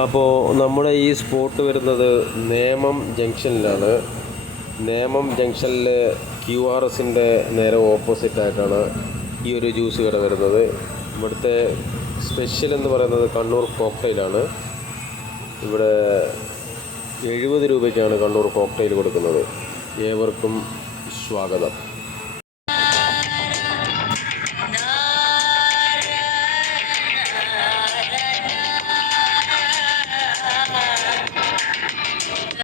അപ്പോൾ നമ്മുടെ ഈ സ്പോട്ട് വരുന്നത് നേമം ജംഗ്ഷനിലാണ്. നേമം ജംഗ്ഷനിൽ QRSൻ്റെ നേരെ ഓപ്പോസിറ്റായിട്ടാണ് ഈ ഒരു ജ്യൂസ് കട വരുന്നത്. ഇവിടുത്തെ സ്പെഷ്യൽ എന്ന് പറയുന്നത് കണ്ണൂർ കോക്ടെയിലാണ്. ഇവിടെ 70 രൂപയ്ക്കാണ് കണ്ണൂർ കോക്ടെയിൽ കൊടുക്കുന്നത്. ഏവർക്കും സ്വാഗതം.